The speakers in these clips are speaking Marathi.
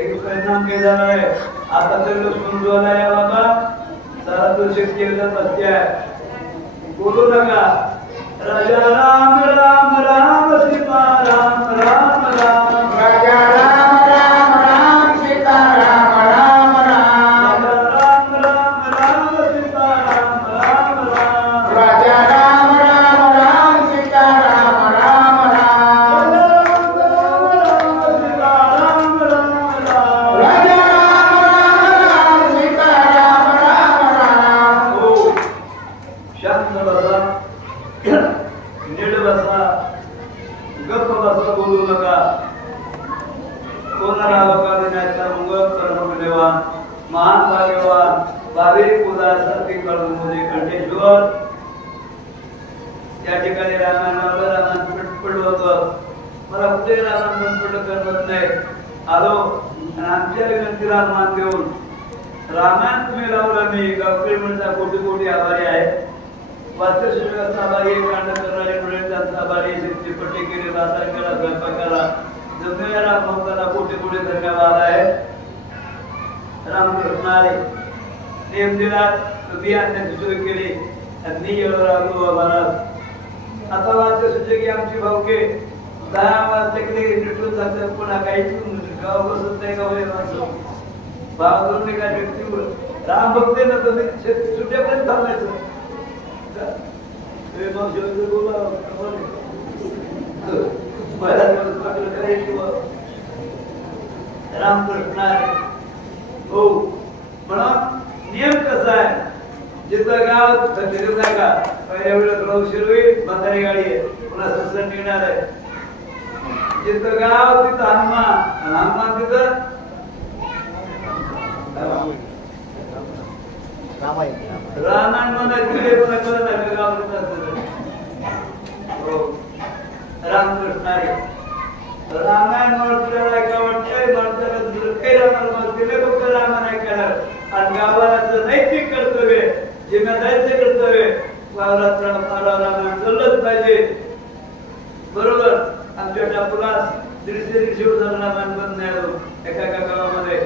एक परिणाम काय झाला आहे आता तर लसूण जोला या बाबा सारा तो शक्ती एकदम बसते आहे बोलू नका राजा राम राम राम सीता राम राम राम राजा राम राम राम सीता राम राम राम राजा राम राम राम सीता राम राम राम राजा राम राम राम सीता राम राम राम राजा राम राम सीता राम राम राम हो शांत बसा नीट बसा गप्प बसा बोलू नका कोणाला बघा देण्याचा मंगळ करून देवान महान भाग्यवान भाविक उदासारखी करून मुझे कंठेश्वर या ठिकाणी रामायणावर रामायण पडलं होतं मला कुठे रामायण पडलं करत नाही आलो आणि आमच्या विनंतीला मान देऊन रामायण तुम्ही लावलं मी गावकरी म्हणता कोटी कोटी आभारी आहे वास्तुशिल्पाचा आभारी कांड करणारे मुळे त्यांचा आभारी शक्ती पट्टी केली बाजार केला स्वयंपाकाला जमलेला भक्ताला कोटी कोटी धन्यवाद आहे रामकृष्णारे नेम दिला तुम्ही आणण्याची सोय केली आणि येऊन राहिलो आम्हाला आता वाचते सुचे की आमची भाऊके 10 वाजता किती निटून जातं पुन्हा काही गाव बसत नाही गाव माणसं भाव करून काय व्यक्ती राम भक्ते ना तुम्ही सुट्यापर्यंत थांबायचं मग जेवण बोला रामकृष्ण हो म्हणून नियम कसा आहे जिथं गाव तिथं जागा पहिल्या वेळेस राहू शिरवी म्हातारी गाडी आहे पुन्हा ससर निघणार आहे जिथं गाव तिथं हनुमान हनुमान तिथं रामायण म्हणायचे पण कळलं गाव तिथं हो रामकृष्ण रामायण म्हणून ऐका वाटतंय माणसाला दुसरं काही रामायण म्हणते फक्त रामायण ऐकायला आणि गावाला नैतिक कर्तव्य जिम्मेदारीचे कर्तव्य वावरात रामायण चाललंच पाहिजे बरोबर आमच्या टापूला 150 वर्ष रामायण बंद नाही आलो एका गावामध्ये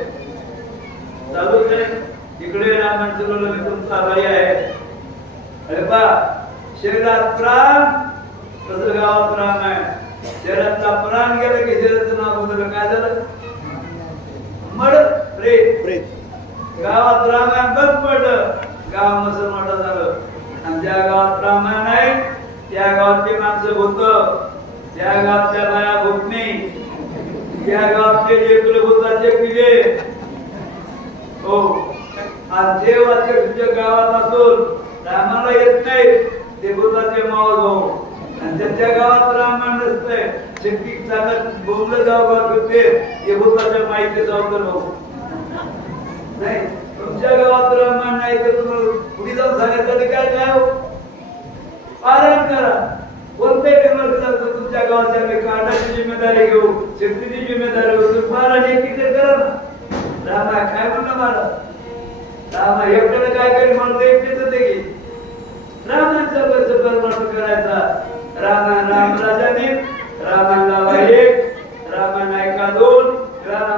चालूच आहे इकडे रामायण चालवलं मी तुमचा आभारी आहे अरे बा शरीरात प्राण तसं गावात राम आहे शरीरातला प्राण गेला की शरीराचं नाव बदललं काय झालं मड प्रेत गावात रामायण बंद पडलं गाव मुसलमान झालं आणि ज्या गावात रामायण आहे त्या गावातली माणसं भूत त्या गावातल्या बाया भूतनी त्या गावातले लेकरं भूताचे पिले हो आणि जे वाचे तुझ्या गावात असून रामाला येत नाही ते भूताचे मावळ भाऊ आणि ज्याच्या गावात रामायण नसतंय शक्ती चालत बोंबलं गावात होते ते भूताच्या माहिती जाऊन भाऊ नाही तुमच्या गावात रामायण नाही तर तुम्हाला पुढे जाऊन सांगायचं काय नाही पारायण करा कोणत्याही बिमारी तुमच्या गावाची आम्ही काढण्याची जिम्मेदारी घेऊ शक्तीची जिम्मेदारी घेऊ तुम्ही पारायण एकीकडे करा ना रामा काय म्हणलं मला रामा एकट्याला काय करी म्हणतो एकटेच होते की रामांचा परमार्थ करायचा रामायण राम राजाने रामायण लावा 1 रामायण ऐका 2 राम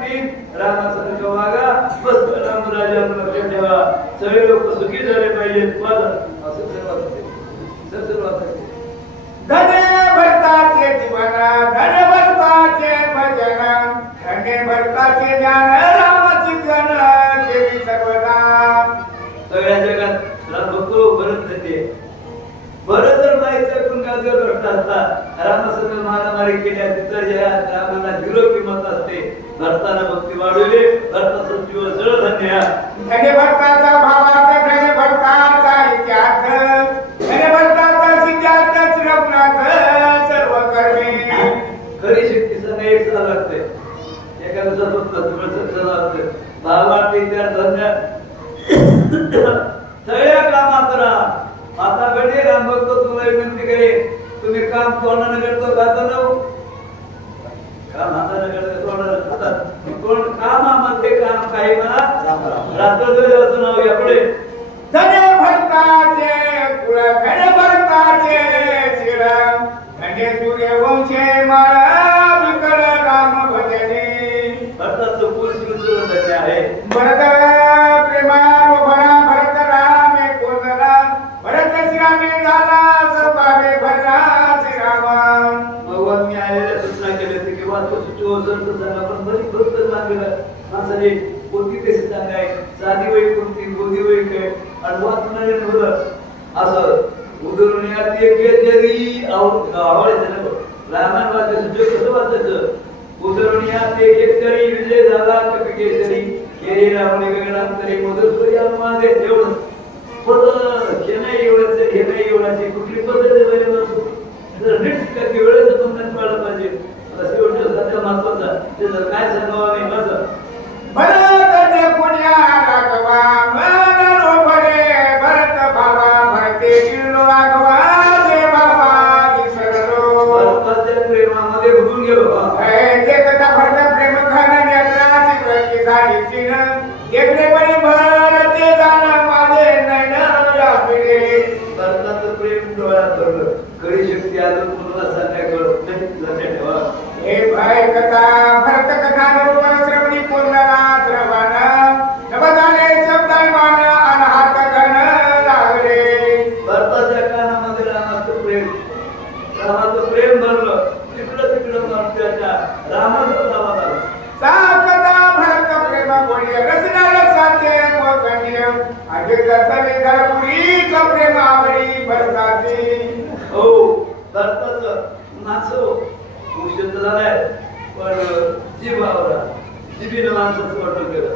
3 रामासंग वागा मस्त राम राजा लक्ष ठेवा सगळे लोक सुखी झाले पाहिजेत असं सर्वात धन भरताचे जीवन धन भरताचे भजन धन भरताचे ज्ञान रामाची जन सेवी सर्वदा सगळ्या जगात रामभक्त भरत होते भरत जर माहिती कोण का जर घटना असता रामासंग मारामारी केल्या तिथं जगात रामाला हिरो किंमत असते भरताना भक्ती वाढवली भरताचं जीवन सरळ धन्य धन भरताचा भावार्थ धन भरताचा इतिहास धन भरताचा सिद्धार्थ श्रवणार्थ सर्व कर्मे खरी शक्ती संग एक साल लागते एका दिवसात होतं लागते भावार्थ इतिहास धन्य सगळ्या कामात करा आता घडी राम भक्त तुला विनंती करे तुम्ही काम तोंडाने करतो खातो ना काम हाताने करतो तोंडाने खातात कोण कामामध्ये काम काही म्हणा रात्र दिवस नाव या पुढे धन भरताचे कुळ धन भरताचे शिर धने सूर्यवंशे माळा विकल राम भजनी आहे. भरत प्रेमान उभा भरत राम कोणला भरत श्रीरामे झाला सभावे भरला श्रीरामा. भगवान आलेल्या सूचना केल्या होत्या की वाचो सुचो संत सांगा पण बरी भक्त लागलं माणसाने कोणती कशी सांगाय साधी वय कोणती गोदी वय काय आणि वाचणारे मुलं असं उदरण्यात एक जरी आवडायचं रामायण वाचायचं कसं वाचायचं उदरण्यात एक जरी विजय झाला कपी केसरी केरी रावणे गगनांतरी मधुसूरी अनुवादे एवढं पद हे नाही एवढंच हे नाही एवढाची कुठली पद्धत नीट काही वेळेचं बंधन पाळलं पाहिजे असं एवढं सध्या महत्वाचं त्याचं काय सांगावं नाही माझं भरत पुण्या राघवा मनलो भरे भरत बाबा भरते किल्लो राघवा दे बाबा विसरलो. भरताच्या प्रेमामध्ये बुडून गेलो ते कथा भरत प्रेम घन नेत्रा शिवची झाली चिन एकडेपणे भरते जाण माझे नैन व्यापिले. भरताचं प्रेम डोळ्यात पडलं खरी शक्ती अजून कोणाला सांगाय कळत नाही लक्षात ठेवा. हे भय कथा भरत कथा निरूपण श्रवणी पूर्णला श्रवण नवधाने शब्दायमान अनहात गण लागले. भरताच्या कानामध्ये रामाचं प्रेम भरलं तिकडं त्याच्या रामाचं नाव आलं. कथा भरत प्रेम गोडी रचना साध्य मोगण्य अधिक तवे घरपुरीच प्रेम आवडी भरताची. हो भरताचं नाचो उशीर झालाय पण जीभ आवरा जिभीनं माणसाचं वाटून गेलं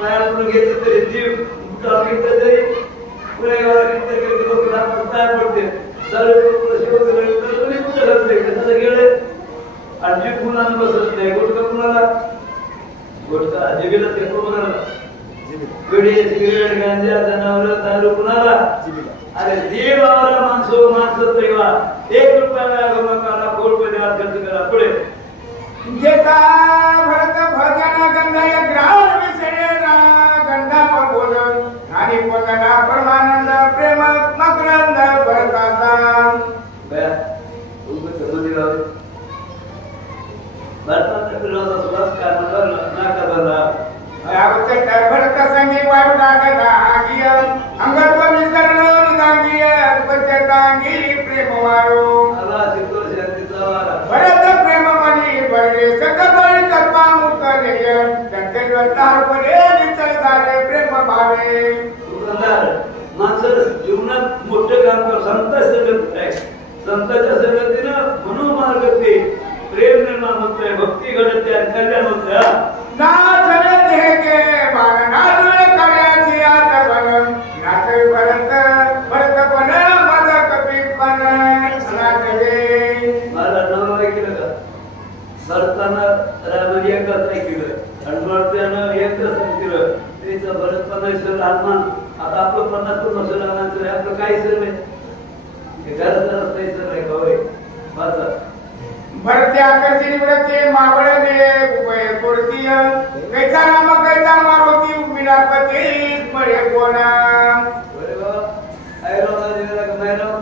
पायाकडून घेतलं तरी जीभ घेतलं तरी पुढे लोक पाय पडते गेले आणि जीभ कुणाला बसत नाही गोटका कुणाला गोटका जिभेला गडी सिगरेट गांजा जनावर दारू कुणाला अरे जीव आवरा माणसं प्रेमा 1 रुपया गमकाला कोट द्या खर्च करा पुढे घेता भरत भजन गंधाय ग्राण विसरे गंधा बोलन आणि पगना परमानंद प्रेम मकरंद भरताचा. बया उगत मंदिरावर भरताचा फिरवता सुभाष काय म्हणला नाका बंदा अवचट भरत संगी वाढू लागला आगिय अंगत्व विसरण निदांगिय पचतांगी प्रेम वाळू आला सिद्धो शांतीचा वारा भरत प्रेम मनी भरले सकल कल्पा मुक्तलेय संकल्पतार परे निचल झाले प्रेम भावे. दुकानदार माणसं जीवनात मोठं काम कर संत संगत आहे संतांच्या संगतीनं मनोमार्ग ते प्रेम निर्माण होतंय भक्ती घडते आणि कल्याण होतंय. नाथ देह के बाण नाथ कार्याची आत बन नाथ भरत भरत पण मद कपी पण नाथ गे. मला नाव ऐकलं का भरताना रामाने एकदाच ऐकलं आणि भरतानं एकदाच ऐकलं त्याचं भरत 50 लहानमान आता आपलं 50 लहानाचं आपलं काही सर नाही हे घराचं रस्ता सर आहे कवय माझा भरते आकर्षणी व्रते मावळले उभय कोरतीय कैसा राम कैसा मारुती विलापती मरे कोणा. अरे बाबा आयराव ना दिलेला का मायराव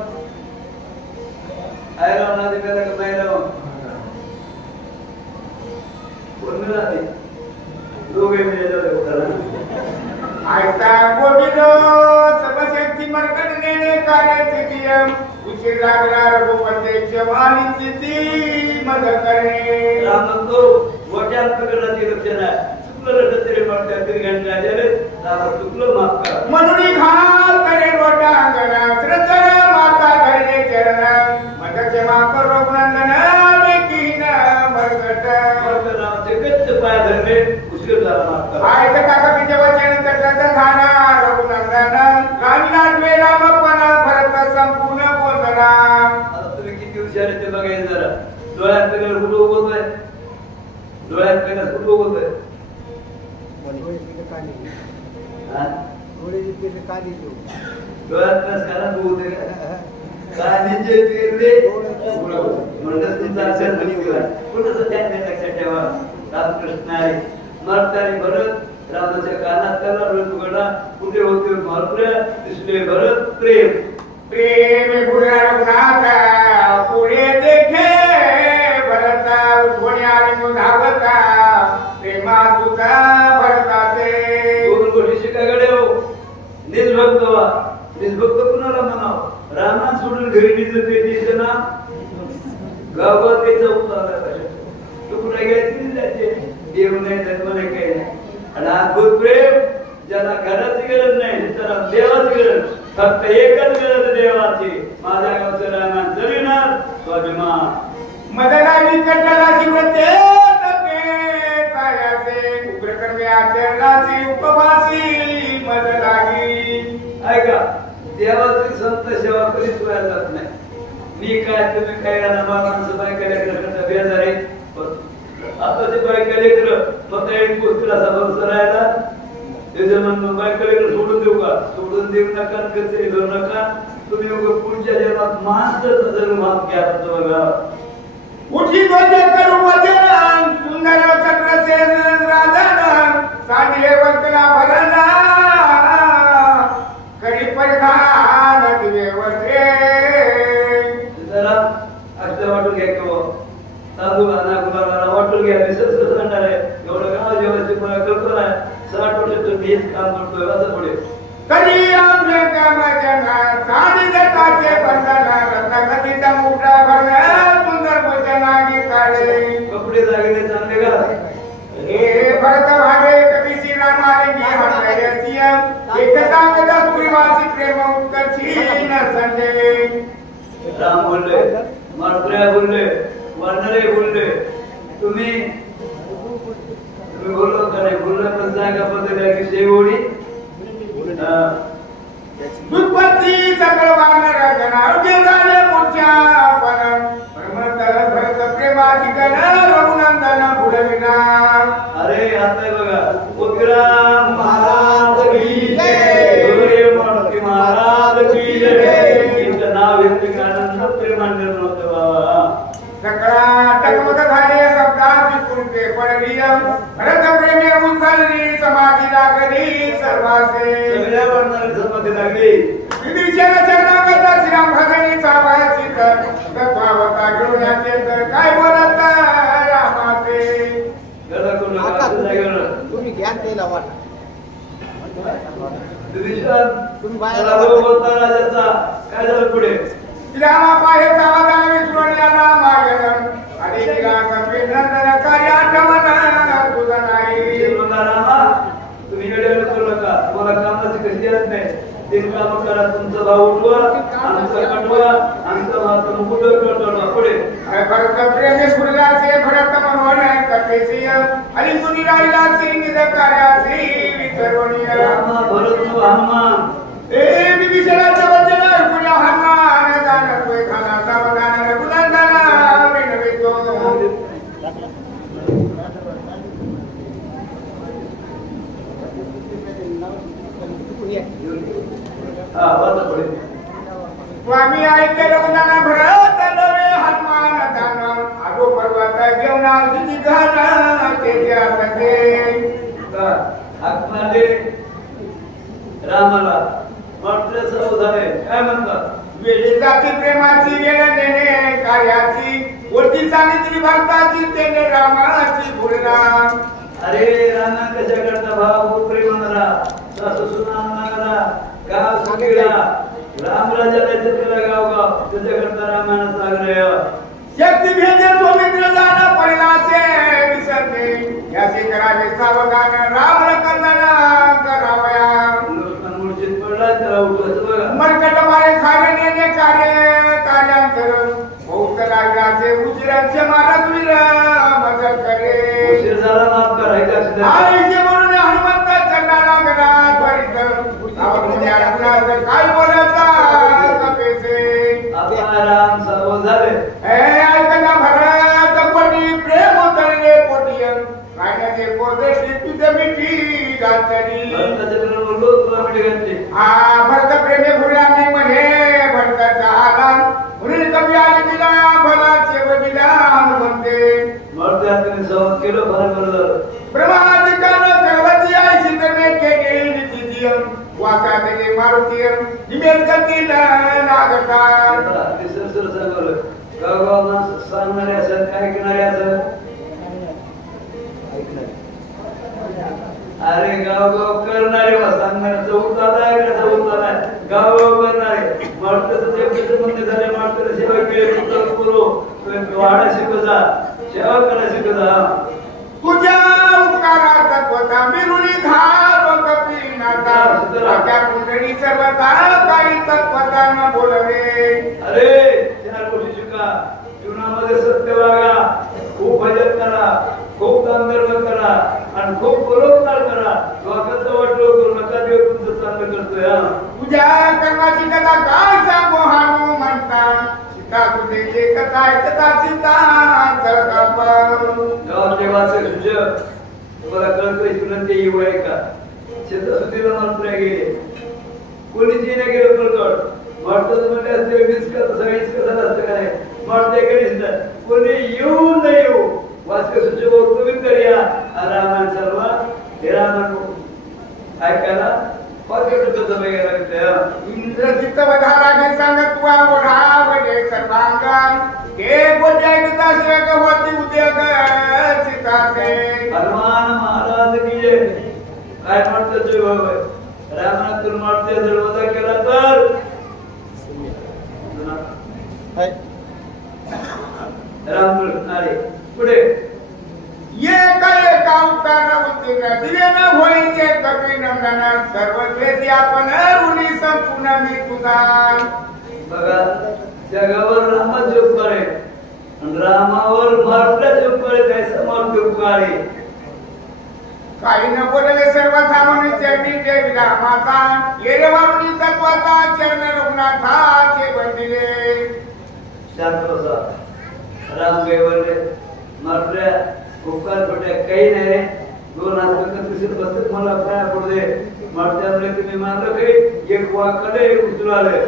आयराव ना दिलेला का मायराव कोण मिळाले दोघे मिळाले ऐसा गोविंदो सर्वशक्ती मरकट नेणे कार्य तिथिय उशीर लागला रघुपते क्षमानी ती मदत करणे. राम म्हणतो मोठ्या प्रकरणाची रक्षण आहे चुकलं रडत तरी म्हणत्या तरी घंटा झाले राम चुकलं माफ करा म्हणून घाल करे लोटा अंगण श्रद्धर माता धरणे चरण मद क्षमा करो रघुनंदन देखीन मरकट. रामाचे गच्च पाय धरले उशीर झाला माफ करा. ऐकता कवीचे वचन तटत झाला रघुनंदन रामीनाथ वे रामपण भरत संपूर्ण बोलला. आता तुम्ही किती हुशार आहे ते बघायचं जरा डोळ्यात पेगाला कुठं उभं आहे डोळ्यात पेगाला कुठं उभं आहे डोळ्यात पेगाला कानात उभं आहे कानीचे पेरले म्हणलं तुमचा अक्षर बनी गेला कुठंच त्या लक्षात ठेवा रामकृष्ण आहे मरतारी भरत रामाच्या कानात त्याला ऋतुगडा कुठे होते मारुल्या दिसले भरत प्रेम प्रेम पुरा रघुनाथ पुढे देखे भरता कोणी आले धावता प्रेमा तुझा रामा सोडून घरी निघत त्याचं ना गावात त्याचा उतारा तू कुठे गेली जाते देव नाही धर्म नाही काही नाही आणि अद्भुत प्रेम ज्याला घराची गरज नाही त्याला देवाची गरज फक्त एकच गरज देवाची माझ्या गावचं रामा जरीनार स्वाभिमान मदनाची कटलाची व्रते उग्रकर्मे आचरणाची उपवासी मदनागी ऐका देवाची संत सेवा कधीच व्हायला जात नाही मी काय तुम्ही काय माणसं बायका लेकरं बेजार आहे आता ते बायका लेकरं स्वतः एक गोष्टीला भरोसा राहायला त्याचं म्हणणं बायका लेकरं सोडून देऊ का सोडून देऊ नका कसे घेऊ नका तुम्ही पुढच्या जन्मात माणसाचा जन्म हात घ्या बघा उठी वजन करू वजन सुंदर चक्रसे राजन साधे वंकला भरणा करी परिधान दिवे वस्त्रे जरा अष्ट वाटून घ्या किंवा तांदूळ आणा गुलाला वाटून घ्या विशेष सांगणार आहे एवढं गाव जेवायची मला कल्पना आहे 60 वर्ष तुम्ही हेच काम करतोय असं पुढे करी आमचे कामाजना साधी जटाचे बंधन रत्नगतीचा मुद्रा भरणा सुंदर भजनागी काढे कपडे दागिने चांगले का हे भरत भागे कवी श्रीरामाने मी हरयसियम एकता गदा सुरीवासी प्रेम उत्कर्षी न संजय राम बोलले मारप्रिया बोलले वानरे बोलले तुम्ही बोललो का नाही बोलला पण जागा बदलल्या की शेवडी दुपती सकळ वानर गणारोग्य झाले मोठ्या पण ब्रह्मतर भरत प्रेमाची गण रघुनंदन बुडविना अरे आता बघा उत्तराम महाराज की जय गौरी मूर्ती महाराज की जय तुमचं नाव घेतलं का आनंद प्रेमाने नव्हतं बाबा सकळा टकमक झाले शब्दात विपुलते पडलीयम भरत प्रेमे उंचलली समाधी लागली सर्वासे सगळ्या वर्णाला समाधी लागली विभीषण शरणागत श्रीराम भजनीचा वाची तर तत्वावता घेऊन तर काय बोलत रामाचे गदा कोण तुम्ही ज्ञान द्यायला वाटा विभीषण बोलता राजाचा काय झालं पुढे रामा पाहेचा वादान विसरून या रामायण आणि तिला गंभीर नंदन कार्य आठवण तुझा नाही रामा तुम्ही येड्यावर करू नका तुम्हाला कामाची कशी येत नाही तीन काम करा तुमचा भाऊ उठवा आमचा कटवा आमचा भाचा मुकुट कटवा पुढे भरत प्रेमे फुललासे भरत मनोहर कथेसी आणि मुनी राहिलासे निज कार्यासी विसर्वणीय रामा भरत हनुमान ए विभीषणाचे वचन ऐकून हनुमान गाणं तोय खाना सावधान रघुनंदना विनवितो स्वामी ऐके रघुनंदना भरत नवे हनुमान दान आगो पर्वत घेऊन आली घन तेथे असते आत्माले रामाला म्हटलं सर्व झाले काय म्हणतात वेळी जाती प्रेमाची वेळ नेणे कार्याची ओटी सांगितली भारताची तेने रामाची भुलना अरे रामा कशा करता भाऊ प्रेमाला सासू सुना गाव सुखीला रामराजाला चित्रला गाव त्याच्या करता रामायणाचा आग्रह शक्ती भेदे सोमित्र जाणं परिणासे विसरणे याचे करावे सावधान राम रकंदना करावया मूर्छित पडला त्याला उठवायचं बघा मरकट मारे खाणे नेणे कार्यांतर बहुत लागल्याचे उशिराचे महाराज वीर मदत करे उशीर झाला माफ करायचा आईचे म्हणून हनुमंत चरणाला गणा त्वरित काय बोलता कपेचे आता राम सर्व झाले ऐकना भरत कोटी प्रेम उतरले पोटियन कायनाचे पोदशी तुझ मिठी गातरी भरत प्रेमे भुलाने म्हणे भरताचा आदान म्हणून कवी आले दिला भलाचे बबिला हनुमंते मर्त्याने संवाद केलं फार बरं झालं ब्रह्माधिकान भगवती आई सीतने केली नितीयम वासादे मारुतीयम निमेल गतीला नागता सर सांगलं गाव सांगणारे असत काय ऐकणारे असत अरे गाव करणारे सांगणारे चौक आलाय का चौक आलाय गाव करणारे ಮಾಡ್ತದ ದೇವತೆ ಮುಂದೆ ಧಾರೆ ಮಾಡ್ತಾರೆ ಸೇವಾ ಕೇಳಿ पुरो वाडा शिकवता सेवा करा शिकवता तुझ्या उपकाराचा कोता मिरुली घाल कपिनाथा त्या कुंडली सर्वता काही तत्वता न बोलवे अरे त्या गोष्टी शिका जीवनामध्ये सत्य वागा खूप भजन करा खूप दान धर्म करा आणि खूप परोपकार करा लोकांचं वाटलं करू नका देव तुमचं चांगलं करतोय तुझ्या कर्माची कथा काय सांगू हानू म्हणतात तुझे एकता एकता चिंतांत देवाचे सुजय तुम्हाला कळतंय विनंती येऊ आहे का शेतसुद्धीला मात्र गेले कोणी जिने गेलं प्रकट वाटतं म्हणजे असते 20 का तसा 20 का झाला असतं काय वाटते कधीच नाही कोणी येऊ न येऊ वाचके सुजय तुम्ही तरी या रामायण सर्व हे रामायण ऐकायला इंद्रजित वधारागे सांगत तुआ ओढा वडे सर्वांगण हे बोजायता श्रेक होती उद्योग सीताचे हनुमान महाराज की काय म्हणतो जय बाबा रामातून म्हणते जर वधा केला तर रामकृष्ण अरे पुढे ये काय काउंटर उत्तीर्ण दिव्यान होईचे कपी नंदन सर्व द्वेषी आपण ऋणी संपूर्ण मी तुझा बघा जगावर रामाचे उपकार आहे आणि रामावर मारल्याचे उपकार आहे त्याचा मारते उपकार आहे काही न बोलले सर्व थांबून चरणी ते विरामाता येरे वारुणी तत्वाचा चरण रघुनाथाचे बंदिले शांत बसा राम गेवले मारल्या उपकार छोट्या काही नाही दोन हात तिसरे बसत मला काय पडले मारत्यामुळे तुम्ही मारलं काही एक वाकले उचलू आले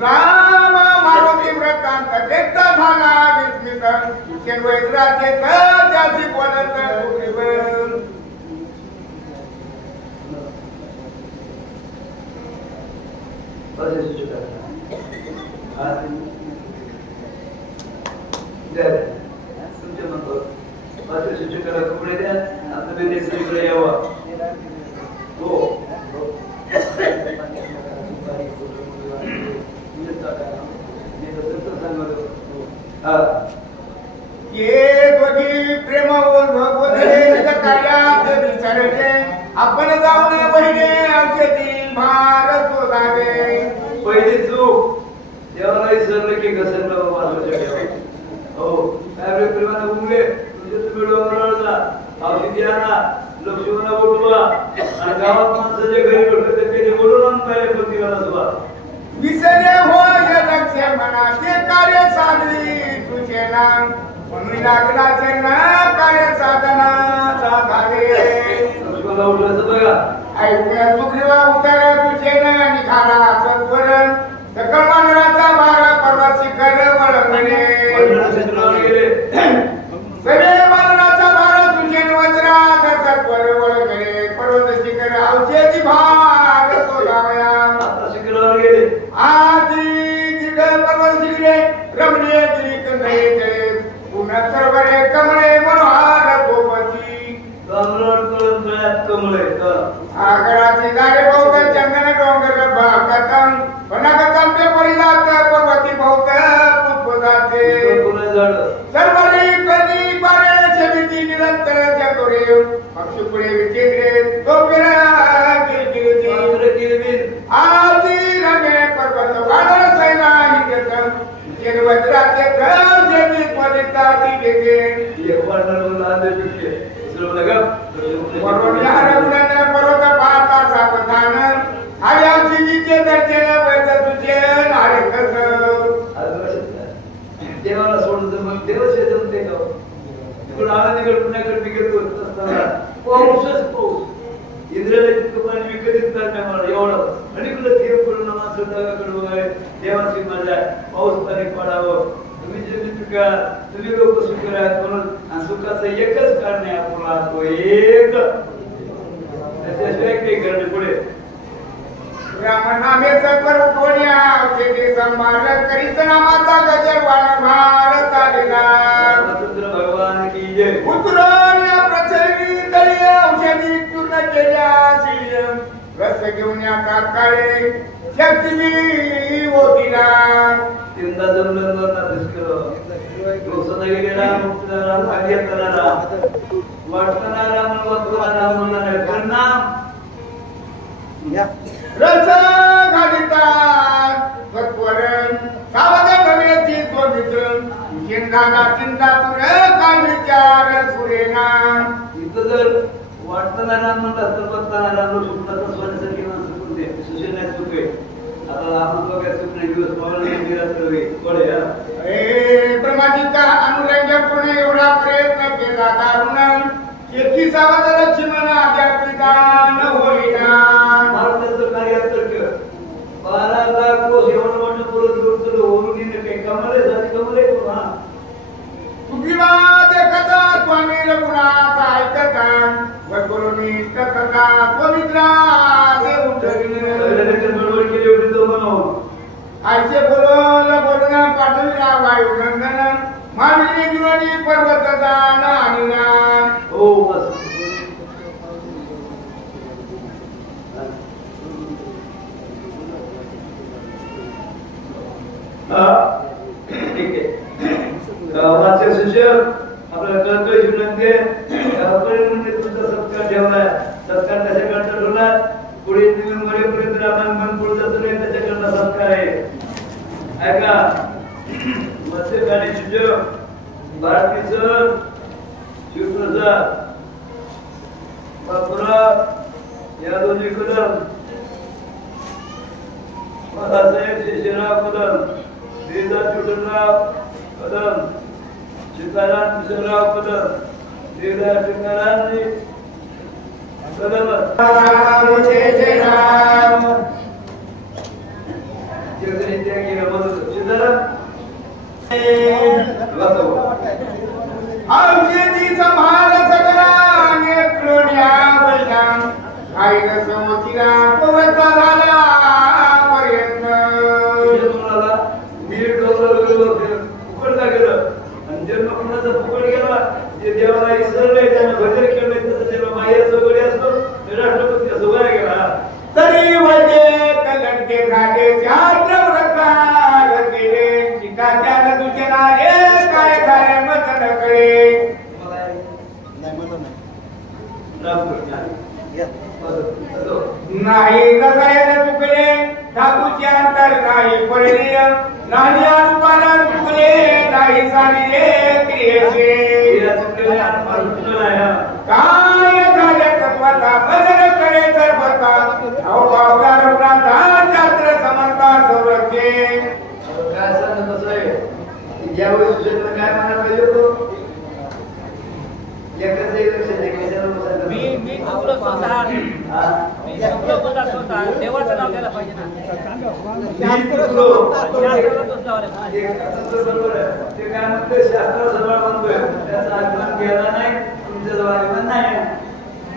राम मारुती व्रतांत देखता झाला विस्मित शिक्षण वैद्राचे त्याची बोलत तुमच्या म्हणतो वाचन शिक्षकाला कपडे द्या आता मी नेसरीकडे यावा हो ये दोघी प्रेम भगवते कार्यात विचारले आपण जाऊन बहिणे औषधी भार शोधावे पहिली चूक देवाला विसरलं की घसरलं हो काय प्रेमाने उमले तुझे तुम्ही डोंगरावर जा औषधी आणा लक्ष्मणा बोलवा आणि गावात माणसाच्या घरी भेटले त्याने बोलून पहिले प्रतिकाला सुवा विसरले होय लक्ष मनाचे कार्य साधली तुझे नाम म्हणून लागलाचे ना कार्य साधना साधावे लक्ष्मणला उठल्याचं बघा ऐकून सुग्रीवा उतर तुझे ना निघाला सत्वर सकळ मानवाचा भार पर्वत शिखर वळवणे गेले सगळे मानवाचा भार तुझे वज्रात सत्वर वळवणे पर्वत शिखर औषधी भार सोडावया आता शिखरावर गेले आधी दिग पर्वत शिखरे रमणीय गिरी कंदळे पुन्हा सर्वरे कमळे मनोहार गोपती कमळ कळून गळ्यात कमळे आगराची झाडे बहुत चंदन डोंगर भागतम वनागतम ते परिजात पर्वती बहुत पुष्पदाते सर्वरी कधी पारे छबिती निरंतर चतुरे पक्षी पुढे विचित्रे गोपिरा किरकिरती आजी रमे पर्वत वानर सैना हिंदत विचिर वज्राचे घर जेती परिताती गेगे एक वानर लांबे पिके वरुण रघुनंदन पर्वत पाहता सावधान आयामशिजीचे दर्शन वैद तुझे नारे कस देवाला सोडून मग देवाचे जमते का तिकडून आनंदीकडे पुण्याकडे विकत असताना पाऊसच पाऊस इंद्राला तितकं पाणी विकत नाही मला एवढं आणि इकडं थेंब पडून माणसं जगाकडे वगैरे देवाची मजा पाऊस पाणी पडावं तुम्ही जे चुका तुम्ही लोक सुखी राहत म्हणून सुखाचं एकच कारण आहे आपला तो एक त्याच्याशिवाय काही करणे पुढे रामनामे सत्वर कोण्या औषधी संभार करीत नामाचा गजर वाण भारत आलेला रामचंद्र भगवान की जय उतरून प्रचलित तळी औषधी चूर्ण केल्या रस घेऊन येतात काळे शक्ती मी होतीला तीनदा जमलं वरना दिसलं दोसना गेलेला मुक्तरा भाग्य करारा वाटणारा राम वतुरा म्हणणार परिणाम रस घालितात वत्वरण सावध गवेची जोडितून चिंताना चिंता तुरे काय विचार सुरेना इथं जर वाटणारा राम म्हणतात तर बघताना राम सुटतात स्वतःसाठी माणसं कोणते सुशेना चुके आता आपण बघा सुटणे दिवस पावले रात्र वे कोडे अरे ब्रह्माजीचा अनुरंजन कोणी एवढा प्रयत्न केला दारुण शेती सावध लक्ष्मणा अध्यापिका न होईना भारताचं कार्य तर 12 लाख कोस एवढं मोठं पुरत गुरुचं होऊन गेले काही कमले झाली कमले हा तुझीवाद कथा स्वामी रघुनाथ ऐकता वगुरुनी कथा पवित्रा देव बरोबर केली एवढी तो बनव आजचे बोलून पाठविला वायुनंदन मानवी जीवनी पर्वत दान आणिना हो बस ठीक आहे गावाचे शिष्य आपल्याला कळकळी विनंती गावकरी म्हणजे तुमचा सत्कार ठेवलाय सत्कार त्याच्याकडे ठेवला पुढे तुम्ही मरेपर्यंत आपण पण पुढचा नाही त्याच्याकडे सत्कार आहे ऐका मत्स्य गाडी शिष्य भारतीचं शिवप्रसाद बापुरा या दोन्ही कदम बाळासाहेब शेषराव कदम देवदास विठ्ठलराव कदम सीताराम किशोरराव कदम देवदास टिंगाराम कदम राम जय राम औषधी संभार सगळा नेत्रोण्या बैलाम आई समोतीला पवता झाला पर्यंत मी डोंगर फुकटला गेलं आणि जन्म कोणाचा फुकट गेला जे देवाला इसरलंय त्यानं भजन केलंय तसं जेव्हा माया सोगडी असतो ते राष्ट्रपती सोगळा गेला तरी वैद्य कलंके घाटे शास्त्र व्रतार केले शिकाच्या नदूचना रे काय काय मत नकळे नाही नसायला चुकले ठाकूचे अंतर नाही पडले नाही अनुपाना चुकले नाही साधले क्रियेचे काय झाले तत्वता बदल करे सर्वता अवभावदार प्रांता शास्त्र समर्था संरक्षे काय सांगत कसं आहे ज्यावेळी सुशेषला काय म्हणायला पाहिजे होतो एकाच एक लक्षात आहे मी चुकलो स्वतः मी चुकलो स्वतः देवाचं नाव घ्यायला पाहिजे ना ते काय म्हणते शास्त्र सगळं म्हणतोय त्याचा अभिमान घ्यायला नाही तुमच्या जवळ अभिमान नाही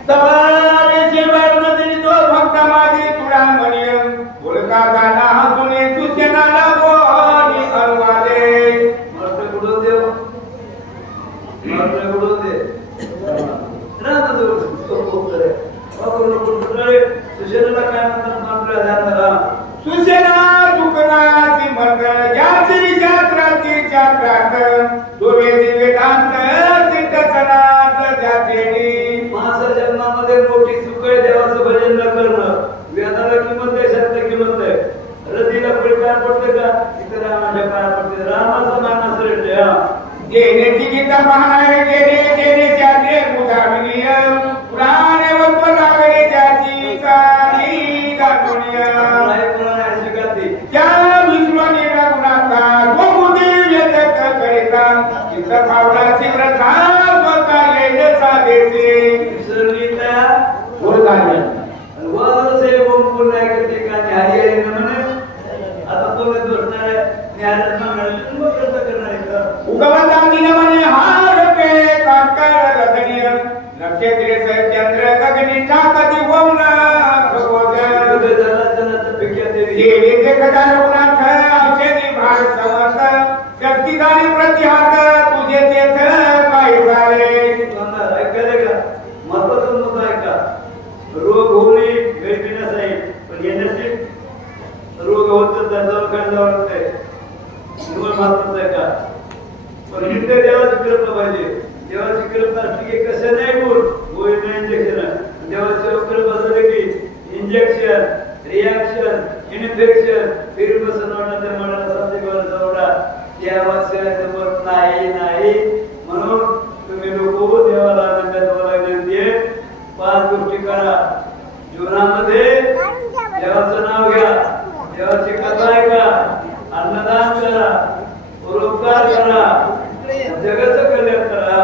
तवारे शिवर नदी तो भक्त मागे तुडा म्हणियम बोलका गाना हसुने सूचना लागो आणि अरवाले मर्द कुठं देव मर्द कुठं दे राहता तो खूप करे सुशेला काय म्हणतात आपल्या ध्यानाला सुशेना चुकना सिमर्ग ज्याची शास्त्राची शास्त्रात दोवेदी वेदांत सिद्धसनात ज्याचेडी माणसा जन्मामध्ये मोठी चूक आहे देवाचं भजन न करणं वेदाला किंमत आहे शास्त्र किंमत आहे रतीला पुढे पाय पडते का इतर रामाच्या पाया पडते रामाचा मान श्रेष्ठ जेनेची गीता पाहणारे जेने जेनेच्या ते मुदाविनीय पुराणे वत्व लागले ज्याची साधी दाखवणीय त्या विश्वाने रघुनाथा गोमुदी व्यतक करिता चित्त भावना शिव्रता स्वकार्य साधेचे विसरलीता बोलताना वादसे बोंबून नाही करते का न्याय आहे ना म्हणे आता तो दोषणार न्यायाला म्हणून मग करता करणार आहे उगवतांनी म्हणे हार पे काटकर रथनीय नक्षत्रे चंद्र गगनी टाकती होऊन प्रबोधन देवीचे कथा रघुनाथ औषधी भार समर्थ शक्ती झाली प्रतिहात तुझे तेथ काय झाले ऐकायला का महत्वाचा मुद्दा ऐका रोग होऊ नये गैरपिण्याचा जीवनामध्ये देवाचं नाव घ्या, देवाची कथा ऐका, अन्नदान करा, परोपकार करा, जगाचं कल्याण करा.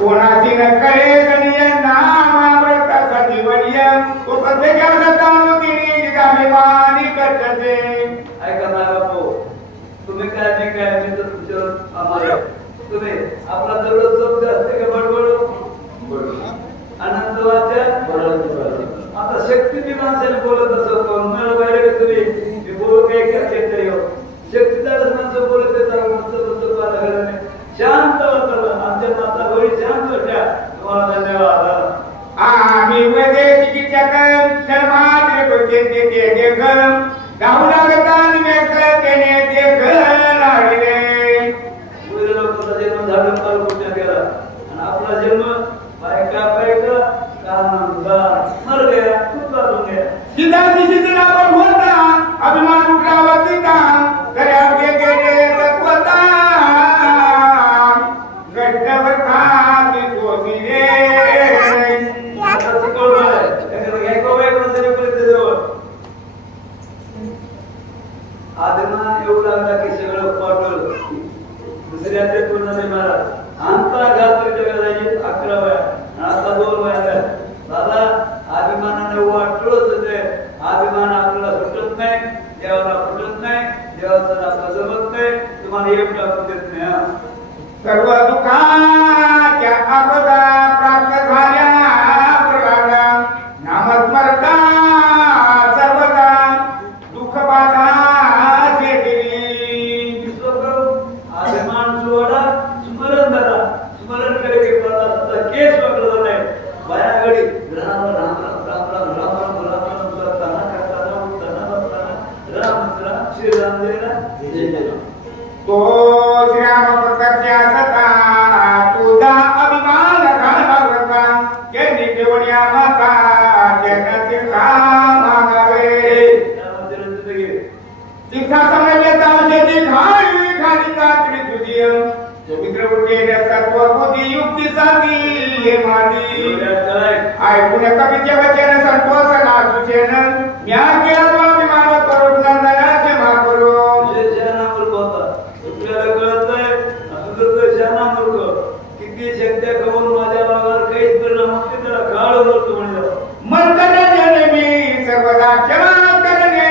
कोणाची न करे गणिय नाम अमृतासाठी वडिय तो प्रत्येकाचा तानुकीनी निगामेवानी करते. ऐका ना बापू, तुम्ही काय मी काय मी तर तुमच्यावर आम्हाला तुम्ही आपला दररोज शब्द असते का बडबड अनंत वाचा आता शक्ती ती माणसाने बोलत असतो मला बाहेर तुम्ही मी बोलू काही करते तरी शक्तीदार माणसं बोलत येतात माणसं शांत वाटलं आमच्या माता बळी शांत होत्या. तुम्हाला धन्यवाद. आम्ही मध्ये चिकित्सक शर्मात बच्चे ते देख गाऊ लागतान मेक तेने देख लागले. मुली लोकांचा जन्म झाला पाल पुण्य केला आणि आपला जन्म बायका कानूनदा मर गया खूप वाजून गया. सीधा सीधा पण होता अभिमान उठला वचिता करे आगे गेले तत्वता गड्डवर खाती कोसिले. आता शिकवलं आहे घ्यायको बाई कोणतरी परिस्थिती जवळ आदमा येऊ लागला की सगळं पाठवलं दुसऱ्या ते पूर्ण नाही महाराज अंता घात जगाची 11 वया आता 2 वया. दादा अभिमानाने वाटलोच ते अभिमान आपल्याला सुटत नाही, देवाला फुटत नाही, देवाचं आपलं जमत नाही, तुम्हाला एक टाकून देत नाही. सर्व दुःखाच्या आपदा प्राप्त झाल्या प्रलादा नामस्मरता सर्वदा दुःख बाधाचे दिली. अभिमान सोडा, स्मरण धरा, स्मरण करे की प्रदाचा केस वाकडा झालाय बायागडी राम राम राम राम राम राम राम राम राम करताना करताना उठताना बसताना राम राम श्रीराम जय जय. तो श्रीराम प्रत्यक्ष सता तुझा अभिमान घालवता केली देवड्या माता जगतील मागावे. तीर्था समजले तावशेची घाई घालिता त्रिसुदीय पवित्र उठलेल्या सर्व बुद्धी युक्ती साधी हे मादी ऐकून कवीचे वचन संतोषला सुचेन म्या केला तो अभिमान करून नंदनाचे महाकरू. किती शक्त्या करून माझ्या भागावर काहीच परिणाम होत नाही, त्याला काळ होतो म्हणजे मन करणे मी सर्वदा क्षमा करणे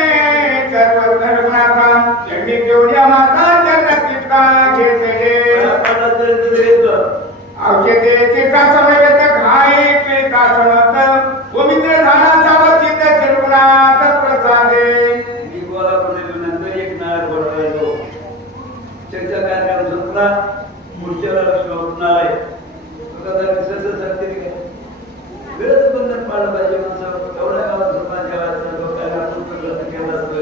सर्व धर्मनाथा जगणी देवड्या माता जगतीता घेतले औषधे चित्ता समवेत घाई क्रीता समत गोमित्र झाला सावचित सर्वनाथ प्रसादे. मी बोला पण नंतर एक नाळ बोलायचो चर्चा कार्यक्रम संपला पुढच्या शोधणार आहे वेळच बंधन पाळलं पाहिजे. माणसं एवढ्या गावात झोपा जेवायचं लोकांना केलं असतं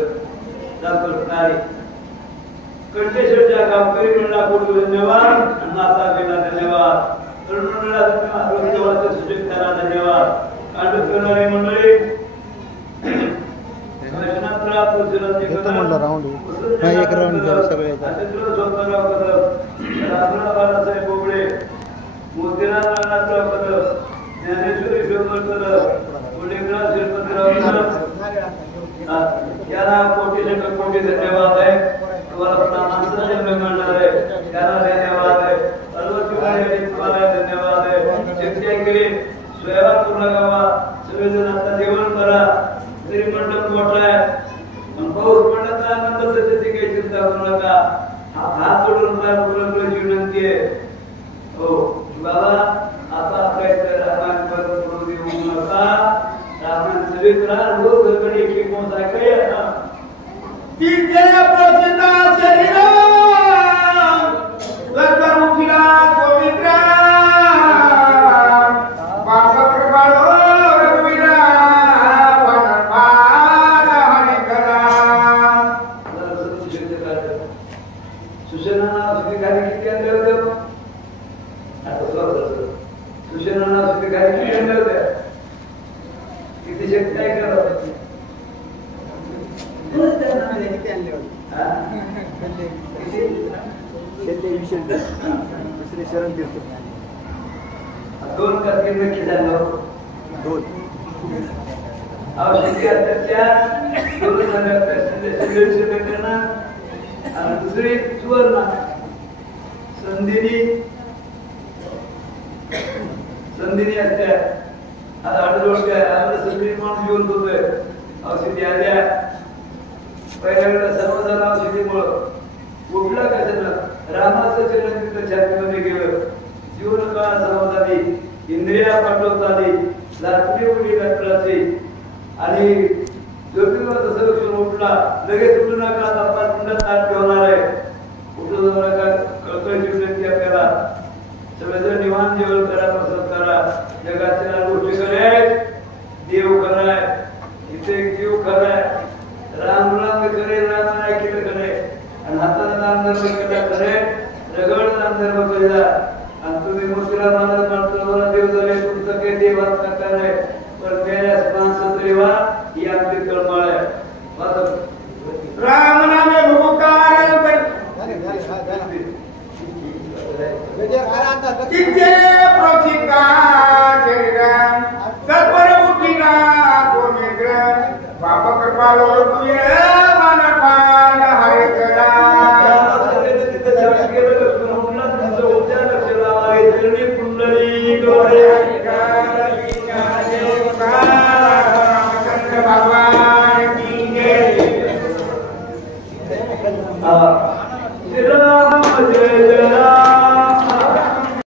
कंटेश्वरच्या गावकरी मंडळा पूर्वी धन्यवाद, नाता गेला धन्यवाद, तरुण मंडळा धन्यवाद, सुशिक्षणाला धन्यवाद, कांड करणारी मंडळी एक राऊंड सगळे बाळासाहेब बोबडे, मोतीराम नानाराव कदम, ज्ञानेश्वरी शिवकर मुरलीधर शिरपतराव याला कोटी कोटी धन्यवाद आहे. तुम्हाला प्राणांचा जन्म मिळणार आहे त्याला धन्यवाद आहे. तुम्हाला धन्यवाद आहे. शक्ती केली स्वयंपाक पूर्ण गावा सगळेजण आता जेवण करा. तरी मंडप मोठा आहे पण पाऊस पडला तर आनंद त्याची काही चिंता करू नका. हात जोडून विनंती आहे. हो बाबा आता काय रामायण परत देऊ नका. रामायण सगळीच राहा रोज घरी एक मोठा काही पवित्र शेत काय करावं दोन कथी नक्की झालं दोन शेती अध्यक्षा दोन आणि दुसरी सुवर्णा संधिनी असत्या आता आठवड काय आता सगळी माणूस घेऊन होतोय औषधी आल्या पहिल्या वेळेला सर्वजण औषधीमुळं उठला कशाला रामाचं चरण तिथं छातीमध्ये गेलं जीवन काळ समाधानी इंद्रिया पाठवता आली लाकडी उडी लाकडाची आणि ज्योतिर्वाचं संरक्षण उठला लगेच उठू नका आता कुंडात ताट ठेवणार आहे उठू जाऊ नका कळकळीची विनंती आपल्याला सगळेजण निवांत जेवण करा प्रसाद करा जगाच्या गोष्टी कराय देव कराय इथे एक जीव कराय राम राम करे राम ऐकलं करे आणि हाताने नाम धर्म केला करे रगड नाम धर्म केला आणि तुम्ही मूर्तीला मानत माणसाला देव झाले तुमचं काही देवात नका नाही पण त्यास माणसं तरी वा ही आमची तळमळ आहे राम नाम भूकार तिचे प्रोचिका शरीराम सपर बुटीना गोमित्र बाप कृपालो तुझे मन पान हरे करा तिथं छान केलं म्हणून तुमचं उद्या लक्ष लावाय चरणी कुंडली गौरे रामचंद्र भगवान की जय श्री राम जय जय राम